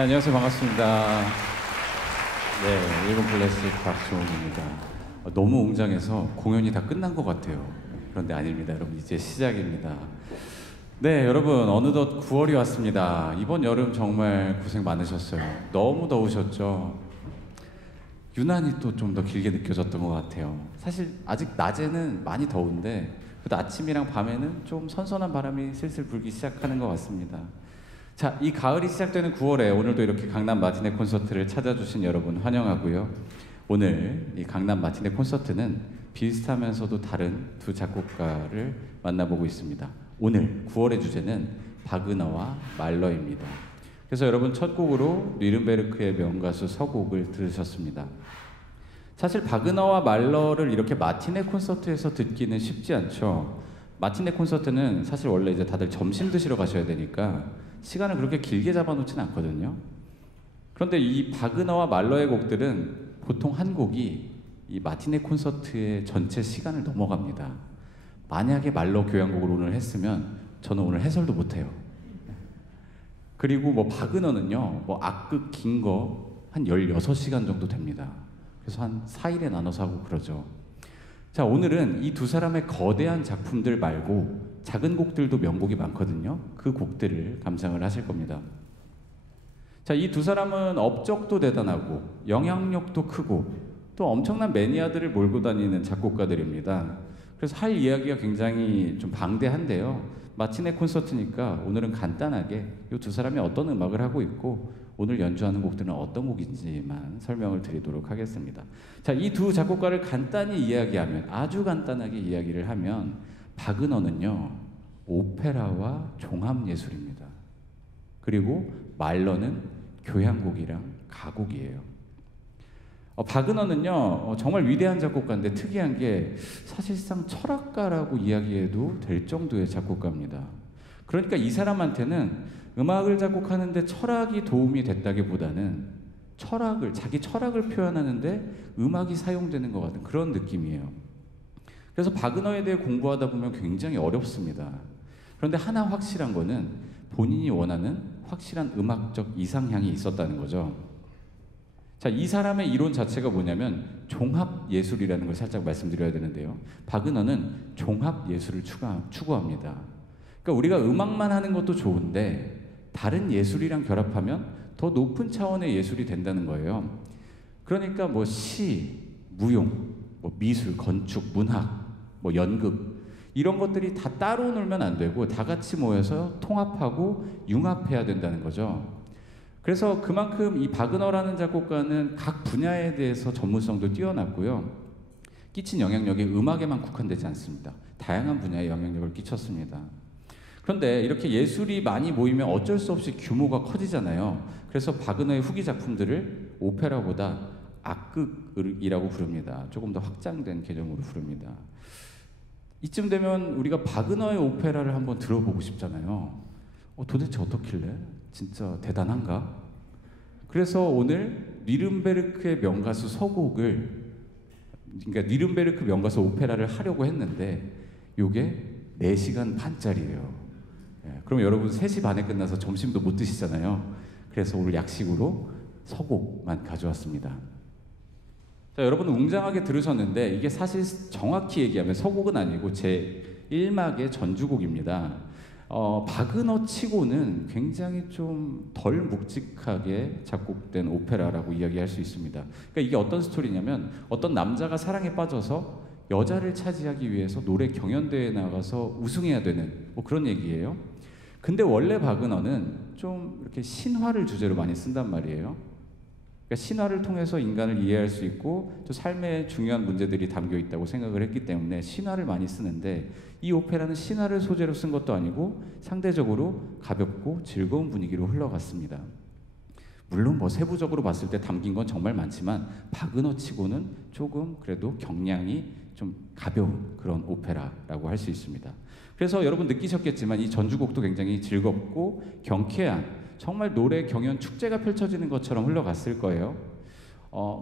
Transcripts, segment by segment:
안녕하세요. 반갑습니다. 네, 일본 클래식 박수홍입니다. 너무 웅장해서 공연이 다 끝난 것 같아요. 그런데 아닙니다. 여러분, 이제 시작입니다. 네, 여러분, 어느덧 9월이 왔습니다. 이번 여름 정말 고생 많으셨어요. 너무 더우셨죠? 유난히 또 좀 더 길게 느껴졌던 것 같아요. 사실 아직 낮에는 많이 더운데 그래도 아침이랑 밤에는 좀 선선한 바람이 슬슬 불기 시작하는 것 같습니다. 자, 이 가을이 시작되는 9월에 오늘도 이렇게 강남 마티네 콘서트를 찾아주신 여러분 환영하고요. 오늘 이 강남 마티네 콘서트는 비슷하면서도 다른 두 작곡가를 만나보고 있습니다. 오늘 9월의 주제는 바그너와 말러입니다. 그래서 여러분 첫 곡으로 뉘른베르크의 명가수 서곡을 들으셨습니다. 사실 바그너와 말러를 이렇게 마티네 콘서트에서 듣기는 쉽지 않죠. 마티네 콘서트는 사실 원래 이제 다들 점심 드시러 가셔야 되니까 시간을 그렇게 길게 잡아놓지는 않거든요. 그런데 이 바그너와 말러의 곡들은 보통 한 곡이 이 마티네 콘서트의 전체 시간을 넘어갑니다. 만약에 말러 교향곡을 오늘 했으면 저는 오늘 해설도 못해요. 그리고 뭐 바그너는요, 뭐 악극 긴 거 한 16시간 정도 됩니다. 그래서 한 4일에 나눠서 하고 그러죠. 자, 오늘은 이 두 사람의 거대한 작품들 말고 작은 곡들도 명곡이 많거든요. 그 곡들을 감상을 하실 겁니다. 자, 이 두 사람은 업적도 대단하고 영향력도 크고 또 엄청난 매니아들을 몰고 다니는 작곡가들입니다. 그래서 할 이야기가 굉장히 좀 방대한데요. 마티네 콘서트니까 오늘은 간단하게 이 두 사람이 어떤 음악을 하고 있고 오늘 연주하는 곡들은 어떤 곡인지만 설명을 드리도록 하겠습니다. 자, 이 두 작곡가를 간단히 이야기하면, 아주 간단하게 이야기를 하면 바그너는요, 오페라와 종합예술입니다. 그리고 말러는 교향곡이랑 가곡이에요. 바그너는요, 정말 위대한 작곡가인데 특이한 게 사실상 철학가라고 이야기해도 될 정도의 작곡가입니다. 그러니까 이 사람한테는 음악을 작곡하는데 철학이 도움이 됐다기보다는 자기 철학을 표현하는데 음악이 사용되는 것 같은 그런 느낌이에요. 그래서 바그너에 대해 공부하다 보면 굉장히 어렵습니다. 그런데 하나 확실한 거는 본인이 원하는 확실한 음악적 이상향이 있었다는 거죠. 자, 이 사람의 이론 자체가 뭐냐면 종합예술이라는 걸 살짝 말씀드려야 되는데요. 바그너는 종합예술을 추구합니다. 그러니까 우리가 음악만 하는 것도 좋은데 다른 예술이랑 결합하면 더 높은 차원의 예술이 된다는 거예요. 그러니까 뭐 시, 무용, 뭐 미술, 건축, 문학, 뭐 연극 이런 것들이 다 따로 놀면 안 되고 다 같이 모여서 통합하고 융합해야 된다는 거죠. 그래서 그만큼 이 바그너라는 작곡가는 각 분야에 대해서 전문성도 뛰어났고요. 끼친 영향력이 음악에만 국한되지 않습니다. 다양한 분야에 영향력을 끼쳤습니다. 그런데 이렇게 예술이 많이 모이면 어쩔 수 없이 규모가 커지잖아요. 그래서 바그너의 후기 작품들을 오페라보다 악극이라고 부릅니다. 조금 더 확장된 개념으로 부릅니다. 이쯤 되면 우리가 바그너의 오페라를 한번 들어보고 싶잖아요. 도대체 어떻길래? 진짜 대단한가? 그래서 오늘 뉘른베르크의 명가수 서곡을, 그러니까 뉘른베르크 명가수 오페라를 하려고 했는데 요게 4시간 반짜리예요. 그럼 여러분 3시 반에 끝나서 점심도 못 드시잖아요. 그래서 오늘 약식으로 서곡만 가져왔습니다. 자, 여러분 웅장하게 들으셨는데 이게 사실 정확히 얘기하면 서곡은 아니고 제 1막의 전주곡입니다. 바그너 치고는 굉장히 좀 덜 묵직하게 작곡된 오페라라고 이야기할 수 있습니다. 그러니까 이게 어떤 스토리냐면 어떤 남자가 사랑에 빠져서 여자를 차지하기 위해서 노래 경연대회에 나가서 우승해야 되는 뭐 그런 얘기예요. 근데 원래 바그너는 좀 이렇게 신화를 주제로 많이 쓴단 말이에요. 그러니까 신화를 통해서 인간을 이해할 수 있고 또 삶의 중요한 문제들이 담겨 있다고 생각을 했기 때문에 신화를 많이 쓰는데 이 오페라는 신화를 소재로 쓴 것도 아니고 상대적으로 가볍고 즐거운 분위기로 흘러갔습니다. 물론 뭐 세부적으로 봤을 때 담긴 건 정말 많지만 바그너 치고는 조금 그래도 경량이 좀 가벼운 그런 오페라라고 할 수 있습니다. 그래서 여러분 느끼셨겠지만 이 전주곡도 굉장히 즐겁고 경쾌한 정말 노래 경연 축제가 펼쳐지는 것처럼 흘러갔을 거예요.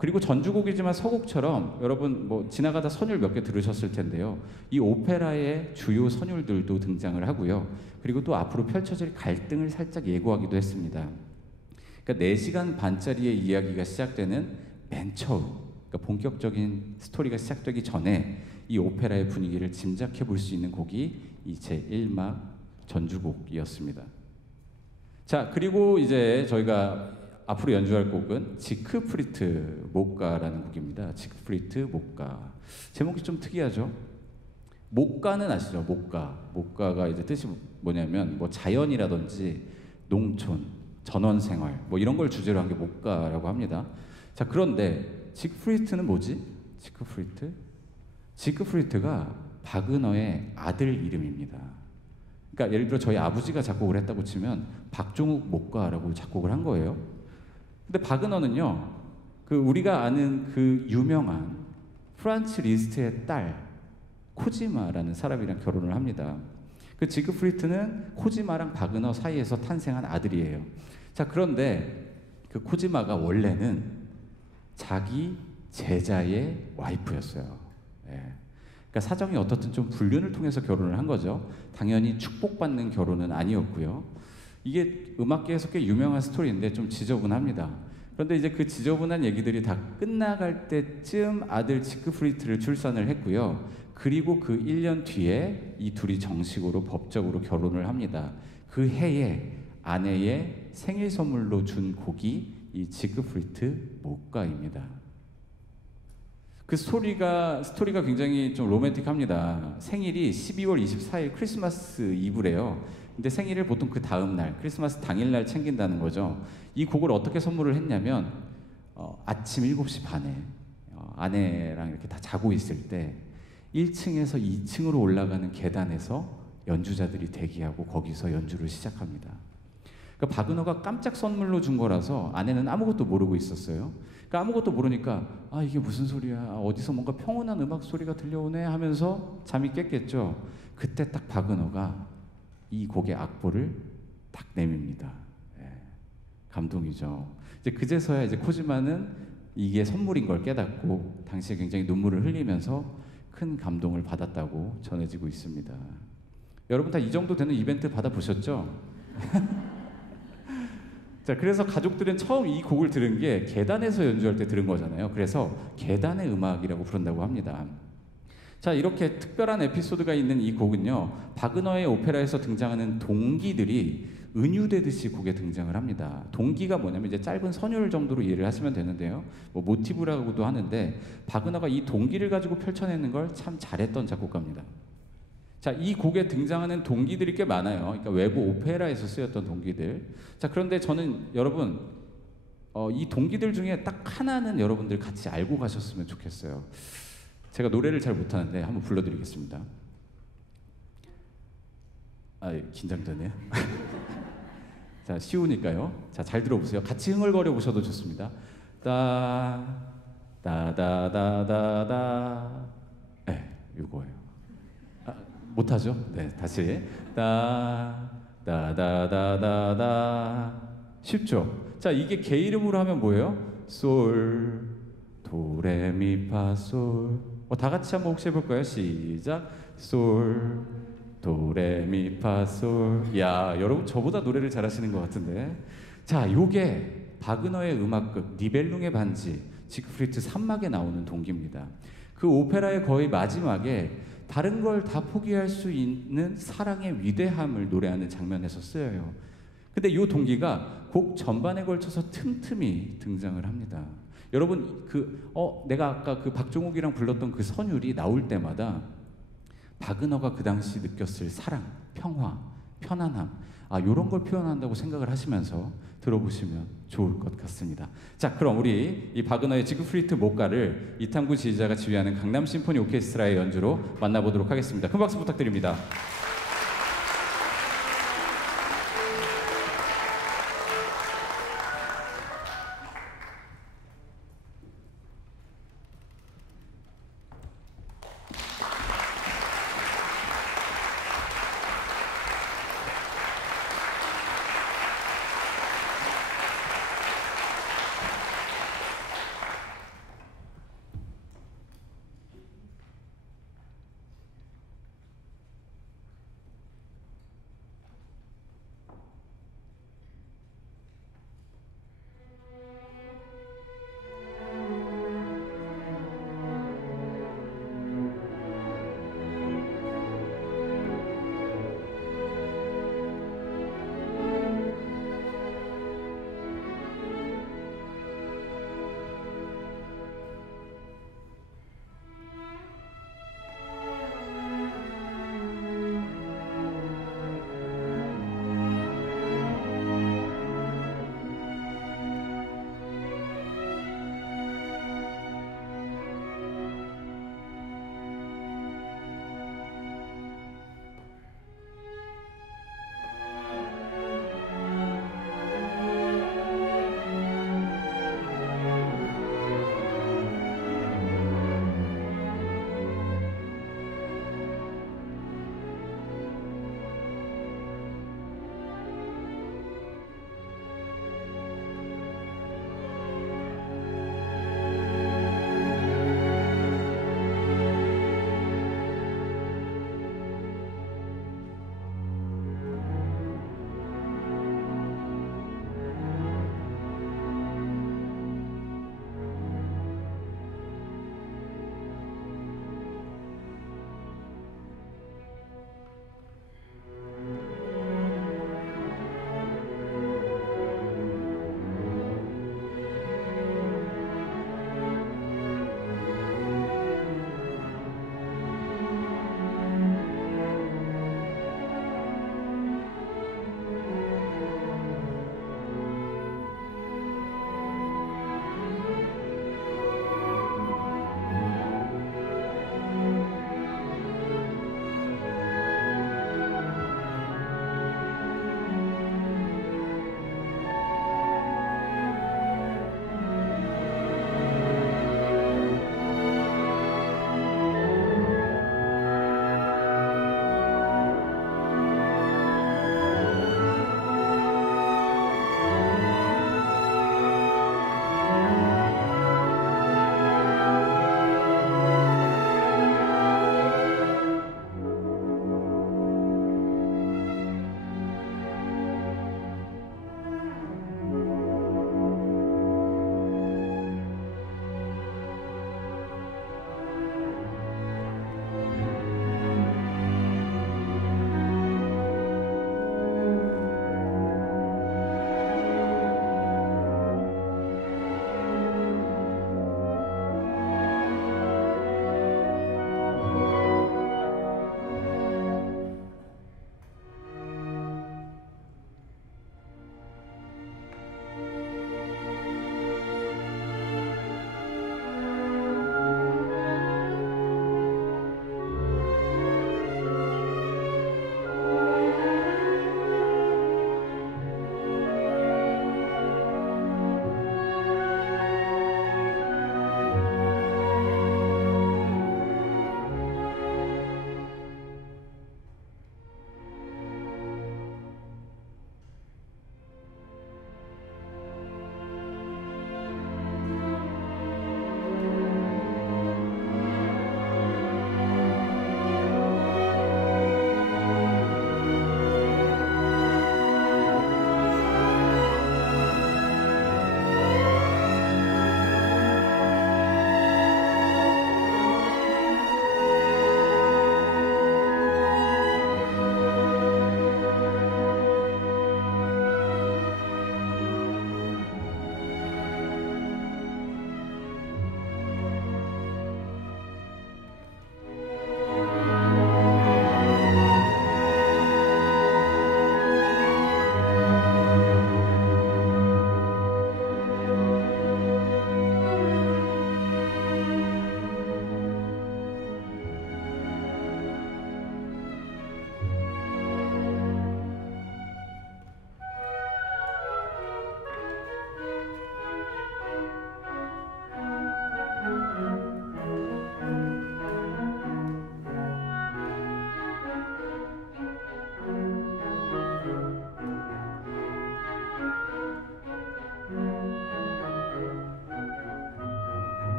그리고 전주곡이지만 서곡처럼 여러분 뭐 지나가다 선율 몇 개 들으셨을 텐데요. 이 오페라의 주요 선율들도 등장을 하고요. 그리고 또 앞으로 펼쳐질 갈등을 살짝 예고하기도 했습니다. 그러니까 4시간 반짜리의 이야기가 시작되는 맨 처음, 그러니까 본격적인 스토리가 시작되기 전에 이 오페라의 분위기를 짐작해 볼 수 있는 곡이 이 제1막 전주곡이었습니다. 자, 그리고 이제 저희가 앞으로 연주할 곡은 지크프리트 목가라는 곡입니다. 지크프리트 목가. 제목이 좀 특이하죠? 목가는 아시죠? 목가. 목가가 이제 뜻이 뭐냐면 뭐 자연이라든지 농촌, 전원생활 뭐 이런 걸 주제로 한 게 목가라고 합니다. 자, 그런데 지크프리트는 뭐지? 지크프리트? 지크프리트가 바그너의 아들 이름입니다. 그러니까 예를 들어 저희 아버지가 작곡을 했다고 치면 박종욱 목가라고 작곡을 한 거예요. 근데 바그너는요, 그 우리가 아는 그 유명한 프란츠 리스트의 딸 코지마라는 사람이랑 결혼을 합니다. 그 지그프리트는 코지마랑 바그너 사이에서 탄생한 아들이에요. 자, 그런데 그 코지마가 원래는 자기 제자의 와이프였어요. 예. 그러니까 사정이 어떻든 좀 불륜을 통해서 결혼을 한 거죠. 당연히 축복받는 결혼은 아니었고요. 이게 음악계에서 꽤 유명한 스토리인데 좀 지저분합니다. 그런데 이제 그 지저분한 얘기들이 다 끝나갈 때쯤 아들 지크프리트를 출산을 했고요. 그리고 그 1년 뒤에 이 둘이 정식으로 법적으로 결혼을 합니다. 그 해에 아내의 생일 선물로 준 곡이 이 지크프리트 목가입니다. 그 스토리가 굉장히 좀 로맨틱합니다. 생일이 12월 24일 크리스마스 이브래요. 근데 생일을 보통 그 다음 날, 크리스마스 당일날 챙긴다는 거죠. 이 곡을 어떻게 선물을 했냐면 아침 7시 반에 아내랑 이렇게 다 자고 있을 때 1층에서 2층으로 올라가는 계단에서 연주자들이 대기하고 거기서 연주를 시작합니다. 그러니까 바그너가 깜짝 선물로 준 거라서 아내는 아무것도 모르고 있었어요. 그러니까 아무것도 모르니까 아, 이게 무슨 소리야, 어디서 뭔가 평온한 음악 소리가 들려오네 하면서 잠이 깼겠죠. 그때 딱 바그너가 이 곡의 악보를 딱 내밉니다. 예, 감동이죠. 이제 그제서야 이제 코지마는 이게 선물인 걸 깨닫고 당시에 굉장히 눈물을 흘리면서 큰 감동을 받았다고 전해지고 있습니다. 여러분 다 이 정도 되는 이벤트 받아보셨죠? 자, 그래서 가족들은 처음 이 곡을 들은 게 계단에서 연주할 때 들은 거잖아요. 그래서 계단의 음악이라고 부른다고 합니다. 자, 이렇게 특별한 에피소드가 있는 이 곡은요, 바그너의 오페라에서 등장하는 동기들이 은유되듯이 곡에 등장을 합니다. 동기가 뭐냐면 이제 짧은 선율 정도로 이해를 하시면 되는데요. 뭐 모티브라고도 하는데 바그너가 이 동기를 가지고 펼쳐내는 걸 참 잘했던 작곡가입니다. 자, 이 곡에 등장하는 동기들이 꽤 많아요. 그러니까 외부 오페라에서 쓰였던 동기들. 자, 그런데 저는 여러분 이 동기들 중에 딱 하나는 여러분들 같이 알고 가셨으면 좋겠어요. 제가 노래를 잘 못하는데 한번 불러드리겠습니다. 아, 긴장되네요. 자, 쉬우니까요. 자, 잘 들어보세요. 같이 흥얼거려 보셔도 좋습니다. 따다다다다다. 네, 이거예요. 아, 못하죠? 네, 다시. 따다다다다다. 쉽죠? 자, 이게 개 이름으로 하면 뭐예요? 솔, 도레미파솔. 다 같이 한번 혹시 해볼까요? 시작. 솔, 도레미파솔. 야, 여러분 저보다 노래를 잘하시는 것 같은데. 자, 요게 바그너의 음악극 니벨룽의 반지 지크프리트 3막에 나오는 동기입니다. 그 오페라의 거의 마지막에 다른 걸 다 포기할 수 있는 사랑의 위대함을 노래하는 장면에서 쓰여요. 근데 이 동기가 곡 전반에 걸쳐서 틈틈이 등장을 합니다. 여러분 내가 아까 그 박종욱이랑 불렀던 그 선율이 나올 때마다 바그너가 그 당시 느꼈을 사랑, 평화, 편안함, 이런 걸 표현한다고 생각을 하시면서 들어보시면 좋을 것 같습니다. 자, 그럼 우리 이 바그너의 지크프리트 목가를 이탄구 지휘자가 지휘하는 강남 심포니 오케스트라의 연주로 만나보도록 하겠습니다. 큰 박수 부탁드립니다.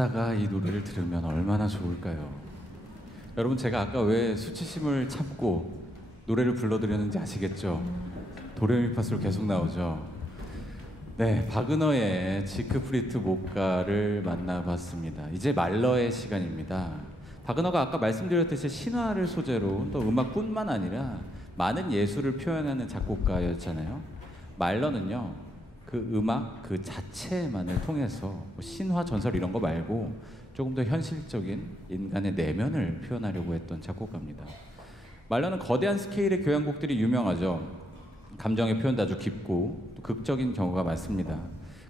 자다가 이 노래를 들으면 얼마나 좋을까요? 여러분, 제가 아까 왜 수치심을 참고 노래를 불러드렸는지 아시겠죠? 도레미파솔 계속 나오죠. 네, 바그너의 지크프리트 목가를 만나봤습니다. 이제 말러의 시간입니다. 바그너가 아까 말씀드렸듯이 신화를 소재로 또 음악뿐만 아니라 많은 예술을 표현하는 작곡가였잖아요. 말러는요, 그 음악 그 자체만을 통해서 신화 전설 이런 거 말고 조금 더 현실적인 인간의 내면을 표현하려고 했던 작곡가입니다. 말러는 거대한 스케일의 교향곡들이 유명하죠. 감정의 표현도 아주 깊고 또 극적인 경우가 많습니다.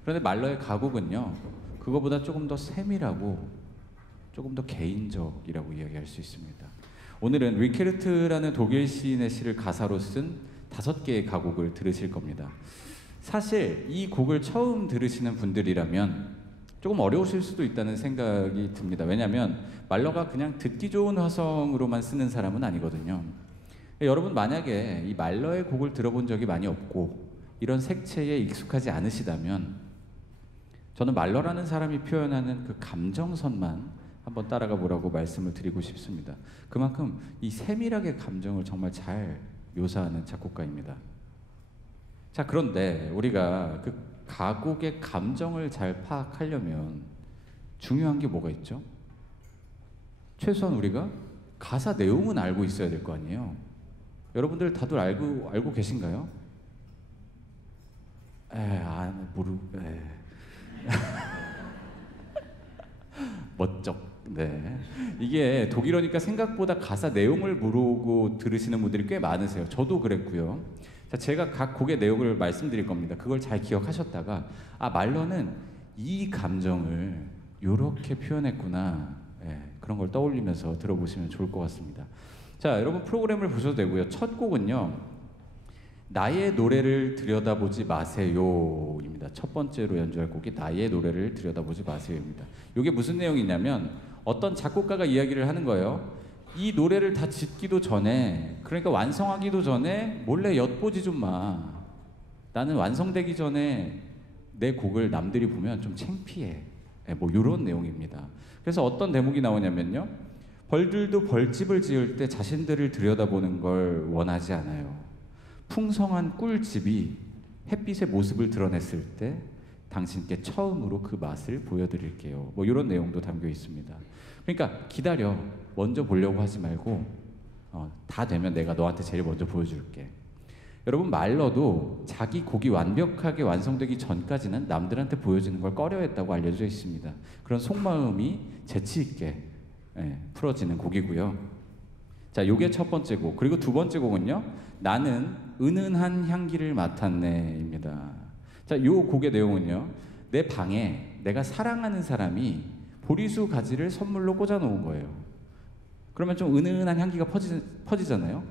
그런데 말러의 가곡은요, 그거보다 조금 더 세밀하고 조금 더 개인적이라고 이야기할 수 있습니다. 오늘은 리케르트라는 독일 시인의 시를 가사로 쓴 5개의 가곡을 들으실 겁니다. 사실 이 곡을 처음 들으시는 분들이라면 조금 어려우실 수도 있다는 생각이 듭니다. 왜냐하면 말러가 그냥 듣기 좋은 화성으로만 쓰는 사람은 아니거든요. 여러분, 만약에 이 말러의 곡을 들어본 적이 많이 없고 이런 색채에 익숙하지 않으시다면 저는 말러라는 사람이 표현하는 그 감정선만 한번 따라가 보라고 말씀을 드리고 싶습니다. 그만큼 이 세밀하게 감정을 정말 잘 묘사하는 작곡가입니다. 자, 그런데 우리가 그 가곡의 감정을 잘 파악하려면 중요한 게 뭐가 있죠? 최소한 우리가 가사 내용은 알고 있어야 될 거 아니에요. 여러분들 다들 알고 계신가요? 멋쩍. 네. 이게 독일어니까 생각보다 가사 내용을 모르고 들으시는 분들이 꽤 많으세요. 저도 그랬고요. 자, 제가 각 곡의 내용을 말씀드릴 겁니다. 그걸 잘 기억하셨다가 말러는 이 감정을 이렇게 표현했구나. 그런 걸 떠올리면서 들어보시면 좋을 것 같습니다. 자, 여러분 프로그램을 보셔도 되고요. 첫 곡은요, 나의 노래를 들여다보지 마세요입니다. 첫 번째로 연주할 곡이 나의 노래를 들여다보지 마세요입니다. 이게 무슨 내용이냐면 어떤 작곡가가 이야기를 하는 거예요. 이 노래를 다 짓기도 전에, 그러니까 완성하기도 전에 몰래 엿보지 좀 마. 나는 완성되기 전에 내 곡을 남들이 보면 좀 창피해. 뭐 이런 내용입니다. 그래서 어떤 대목이 나오냐면요, 벌들도 벌집을 지을 때 자신들을 들여다보는 걸 원하지 않아요. 풍성한 꿀집이 햇빛의 모습을 드러냈을 때 당신께 처음으로 그 맛을 보여드릴게요. 뭐 이런 내용도 담겨 있습니다. 그러니까 기다려. 먼저 보려고 하지 말고 다 되면 내가 너한테 제일 먼저 보여줄게. 여러분, 말러도 자기 곡이 완벽하게 완성되기 전까지는 남들한테 보여주는 걸 꺼려했다고 알려져 있습니다. 그런 속마음이 재치 있게 풀어지는 곡이고요. 자, 요게 첫 번째 곡. 그리고 두 번째 곡은요, 나는 은은한 향기를 맡았네입니다. 자, 요 곡의 내용은요, 내 방에 내가 사랑하는 사람이 보리수 가지를 선물로 꽂아 놓은 거예요. 그러면 좀 은은한 향기가 퍼지잖아요.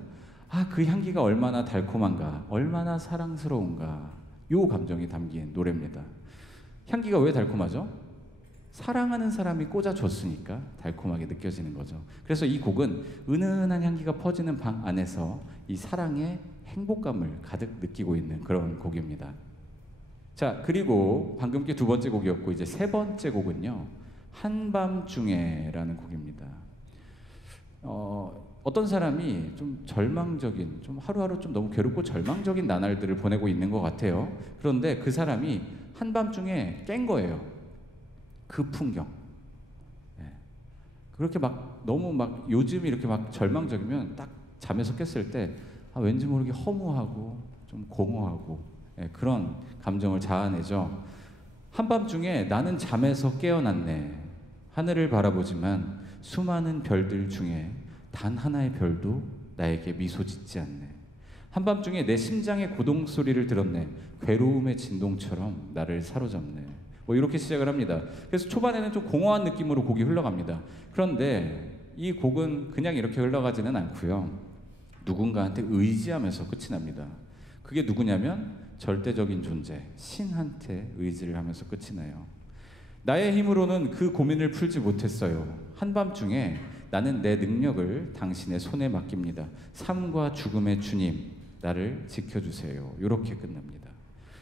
그 향기가 얼마나 달콤한가, 얼마나 사랑스러운가, 요 감정이 담긴 노래입니다. 향기가 왜 달콤하죠? 사랑하는 사람이 꽂아줬으니까 달콤하게 느껴지는 거죠. 그래서 이 곡은 은은한 향기가 퍼지는 방 안에서 이 사랑의 행복감을 가득 느끼고 있는 그런 곡입니다. 자, 그리고 방금 게 두 번째 곡이었고 이제 세 번째 곡은요, 한밤중에라는 곡입니다. 어떤 사람이 좀 절망적인, 좀 하루하루 좀 너무 괴롭고 절망적인 나날들을 보내고 있는 것 같아요. 그런데 그 사람이 한밤중에 깬 거예요. 그 풍경. 그렇게 막 너무 막 요즘 이렇게 막 절망적이면 딱 잠에서 깼을 때 왠지 모르게 허무하고 좀 공허하고 그런 감정을 자아내죠. 한밤중에 나는 잠에서 깨어났네. 하늘을 바라보지만 수많은 별들 중에 단 하나의 별도 나에게 미소 짓지 않네. 한밤중에 내 심장의 고동 소리를 들었네. 괴로움의 진동처럼 나를 사로잡네. 뭐 이렇게 시작을 합니다. 그래서 초반에는 좀 공허한 느낌으로 곡이 흘러갑니다. 그런데 이 곡은 그냥 이렇게 흘러가지는 않고요, 누군가한테 의지하면서 끝이 납니다. 그게 누구냐면 절대적인 존재, 신한테 의지를 하면서 끝이 나요. 나의 힘으로는 그 고민을 풀지 못했어요. 한밤중에 나는 내 능력을 당신의 손에 맡깁니다. 삶과 죽음의 주님, 나를 지켜주세요. 이렇게 끝납니다.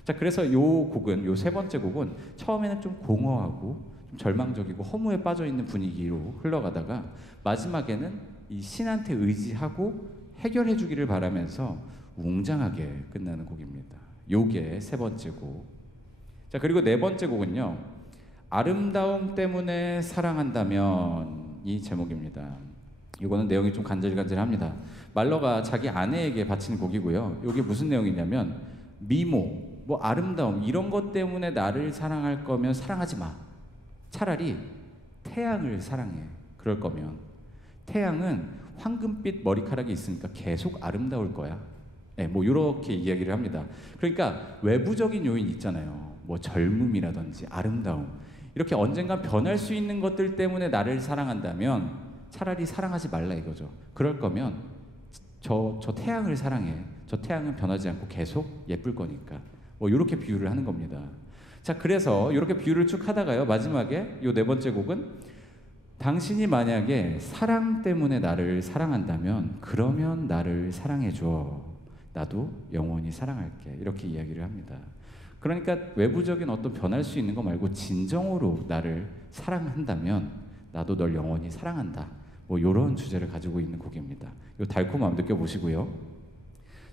자, 그래서 요 곡은, 요 세 번째 곡은 처음에는 좀 공허하고 좀 절망적이고 허무에 빠져 있는 분위기로 흘러가다가 마지막에는 이 신한테 의지하고 해결해 주기를 바라면서 웅장하게 끝나는 곡입니다. 요게 세 번째 곡. 자, 그리고 네 번째 곡은요, 아름다움 때문에 사랑한다면 이 제목입니다. 이거는 내용이 좀 간질간질합니다. 말러가 자기 아내에게 바친 곡이고요. 이게 무슨 내용이냐면, 미모, 뭐 아름다움 이런 것 때문에 나를 사랑할 거면 사랑하지 마. 차라리 태양을 사랑해. 그럴 거면 태양은 황금빛 머리카락이 있으니까 계속 아름다울 거야. 네, 뭐 이렇게 이야기를 합니다. 그러니까 외부적인 요인 있잖아요. 뭐 젊음이라든지 아름다움, 이렇게 언젠가 변할 수 있는 것들 때문에 나를 사랑한다면 차라리 사랑하지 말라 이거죠. 그럴 거면 저 태양을 사랑해. 저 태양은 변하지 않고 계속 예쁠 거니까. 뭐 이렇게 비유를 하는 겁니다. 자, 그래서 이렇게 비유를 쭉 하다가요, 마지막에 이 네 번째 곡은, 당신이 만약에 사랑 때문에 나를 사랑한다면 그러면 나를 사랑해줘. 나도 영원히 사랑할게. 이렇게 이야기를 합니다. 그러니까 외부적인 어떤 변할 수 있는 거 말고 진정으로 나를 사랑한다면 나도 널 영원히 사랑한다. 뭐 이런 주제를 가지고 있는 곡입니다. 이 달콤함 느껴보시고요.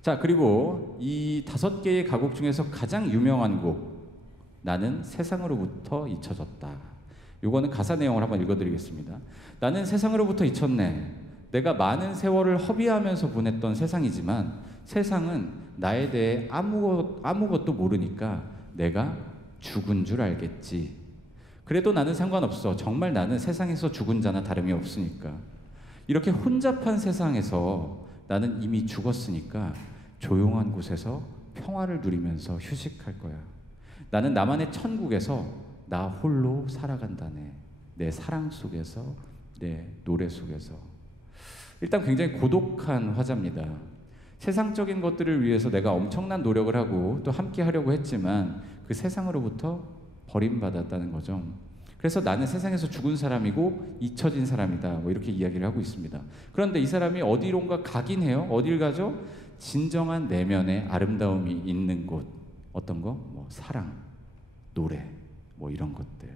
자, 그리고 이 5개의 가곡 중에서 가장 유명한 곡, 나는 세상으로부터 잊혀졌다. 이거는 가사 내용을 한번 읽어드리겠습니다. 나는 세상으로부터 잊혔네. 내가 많은 세월을 허비하면서 보냈던 세상이지만 세상은 나에 대해 아무것도 모르니까 내가 죽은 줄 알겠지. 그래도 나는 상관없어. 정말 나는 세상에서 죽은 자나 다름이 없으니까. 이렇게 혼잡한 세상에서 나는 이미 죽었으니까 조용한 곳에서 평화를 누리면서 휴식할 거야. 나는 나만의 천국에서 나 홀로 살아간다네. 내 사랑 속에서, 내 노래 속에서. 일단 굉장히 고독한 화자입니다. 세상적인 것들을 위해서 내가 엄청난 노력을 하고 또 함께 하려고 했지만 그 세상으로부터 버림받았다는 거죠. 그래서 나는 세상에서 죽은 사람이고 잊혀진 사람이다. 뭐 이렇게 이야기를 하고 있습니다. 그런데 이 사람이 어디론가 가긴 해요. 어딜 가죠? 진정한 내면의 아름다움이 있는 곳. 어떤 거? 뭐 사랑, 노래, 뭐 이런 것들.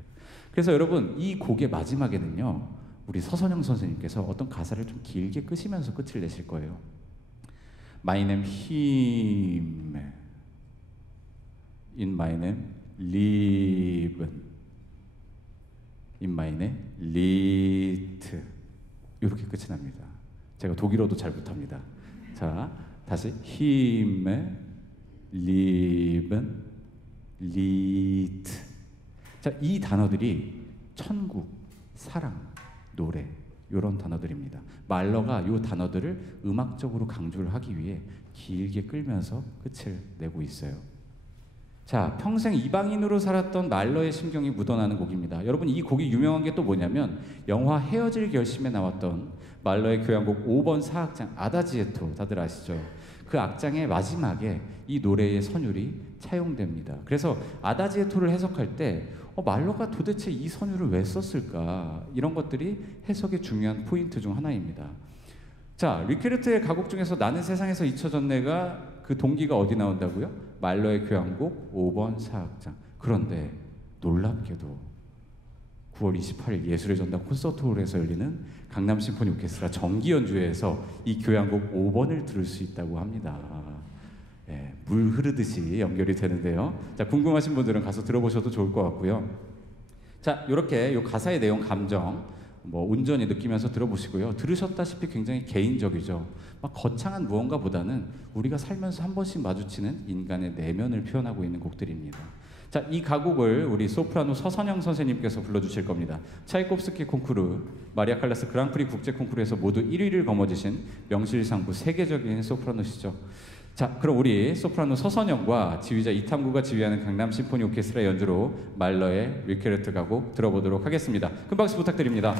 그래서 여러분, 이 곡의 마지막에는요, 우리 서선영 선생님께서 어떤 가사를 좀 길게 끄시면서 끝을 내실 거예요. My name him, in my name live, in my name lit. 이렇게 끝이 납니다. 제가 독일어도 잘 못합니다. 자, 다시 him, live, lit. 자, 이 단어들이 천국, 사랑, 노래, 이런 단어들입니다. 말러가 이 단어들을 음악적으로 강조를 하기 위해 길게 끌면서 끝을 내고 있어요. 자, 평생 이방인으로 살았던 말러의 심경이 묻어나는 곡입니다. 여러분, 이 곡이 유명한 게 또 뭐냐면 영화 헤어질 결심에 나왔던 말러의 교향곡 5번 사악장 아다지에토, 다들 아시죠? 그 악장의 마지막에 이 노래의 선율이 차용됩니다. 그래서 아다지에토를 해석할 때 말러가 도대체 이 선율을 왜 썼을까? 이런 것들이 해석의 중요한 포인트 중 하나입니다. 자, 리케르트의 가곡 중에서 나는 세상에서 잊혀졌네가 그 동기가 어디 나온다고요? 말러의 교향곡 5번 사악장. 그런데 놀랍게도 9월 28일 예술의 전당 콘서트홀에서 열리는 강남 심포니 오케스트라 정기 연주회에서 이 교향곡 5번을 들을 수 있다고 합니다. 네, 물 흐르듯이 연결이 되는데요. 자, 궁금하신 분들은 가서 들어보셔도 좋을 것 같고요. 자, 이렇게 요 가사의 내용, 감정 뭐 온전히 느끼면서 들어보시고요. 들으셨다시피 굉장히 개인적이죠. 막 거창한 무언가보다는 우리가 살면서 한 번씩 마주치는 인간의 내면을 표현하고 있는 곡들입니다. 자, 이 가곡을 우리 소프라노 서선영 선생님께서 불러주실 겁니다. 차이콥스키 콩쿠르, 마리아 칼라스 그랑프리 국제 콩쿠르에서 모두 1위를 거머쥐신 명실상부 세계적인 소프라노시죠. 자, 그럼 우리 소프라노 서선영과 지휘자 이탐구가 지휘하는 강남 심포니 오케스트라 연주로 말러의 리케르트 가곡 들어보도록 하겠습니다. 큰 박수 부탁드립니다.